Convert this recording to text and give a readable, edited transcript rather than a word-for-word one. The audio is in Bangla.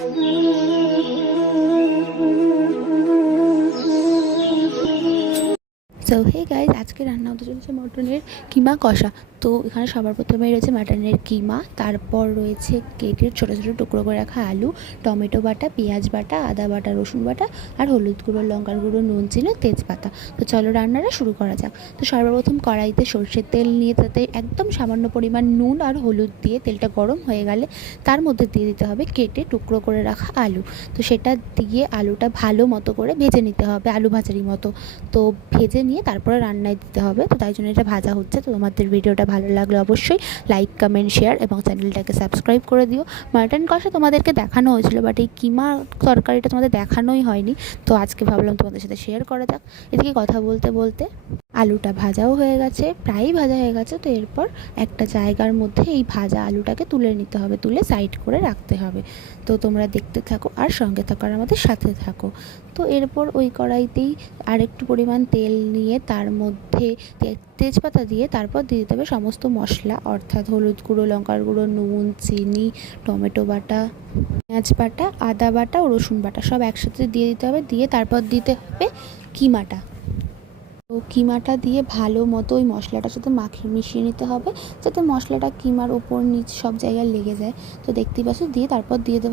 সো হে গাইজ, আজকে রান্না হতে চলেছে মটনের কিমা কষা। তো এখানে সবার প্রথমেই রয়েছে মাটনের কিমা, তারপর রয়েছে কেটে ছোটো ছোটো টুকরো করে রাখা আলু, টমেটো বাটা, পেঁয়াজ বাটা, আদা বাটা, রসুন বাটা, আর হলুদ গুঁড়ো, লঙ্কার গুঁড়ো, নুন, চিনি, তেজপাতা। তো চলো রান্নাটা শুরু করা যাক। তো সর্বপ্রথম কড়াইতে সর্ষের তেল নিয়ে তাতে একদম সামান্য পরিমাণ নুন আর হলুদ দিয়ে তেলটা গরম হয়ে গেলে তার মধ্যে দিয়ে দিতে হবে কেটে টুকরো করে রাখা আলু। তো সেটা দিয়ে আলুটা ভালো মতো করে ভেজে নিতে হবে, আলু ভাজারি মতো। তো ভেজে নিয়ে তারপরে রান্নায় দিতে হবে। তো তাই জন্য এটা ভাজা হচ্ছে। তো তোমাদের ভিডিওটা ভালো লাগলে অবশ্যই লাইক, কমেন্ট, শেয়ার এবং চ্যানেলটাকে সাবস্ক্রাইব করে দিও। মাটন কষা তোমাদেরকে দেখানো হয়েছিল, বাট এই কিমা তরকারিটা তোমাদের দেখানোই হয়নি। তো আজকে ভাবলাম তোমাদের সাথে শেয়ার করা যাক। এদিকে কথা বলতে বলতে আলুটা ভাজাও হয়ে গেছে, প্রায়ই ভাজা হয়ে গেছে। তো এরপর একটা জায়গার মধ্যে এই ভাজা আলুটাকে তুলে নিতে হবে, তুলে সাইড করে রাখতে হবে। তো তোমরা দেখতে থাকো আর সঙ্গে থাকো আর আমাদের সাথে থাকো। তো এরপর ওই কড়াইতেই আরেকটু পরিমাণ তেল নিয়ে তার মধ্যে তেজপাতা দিয়ে তারপর দিয়ে দিতে হবে সমস্ত মশলা, অর্থাৎ হলুদ গুঁড়ো, লঙ্কার গুঁড়ো, নুন, চিনি, টমেটো বাটা, পেঁয়াজ বাটা, আদা বাটা ও রসুন বাটা সব একসাথে দিয়ে দিতে হবে। দিয়ে তারপর দিতে হবে কিমাটা। তো কিমাটা দিয়ে ভালো মতো ওই মশলাটার সাথে মিশিয়ে নিতে হবে, যাতে মশলাটা কিমার ওপর নিচ সব জায়গায় লেগে যায়। তো দেখতেই পাচ্ছ, দিয়ে তারপর দিয়ে দেবো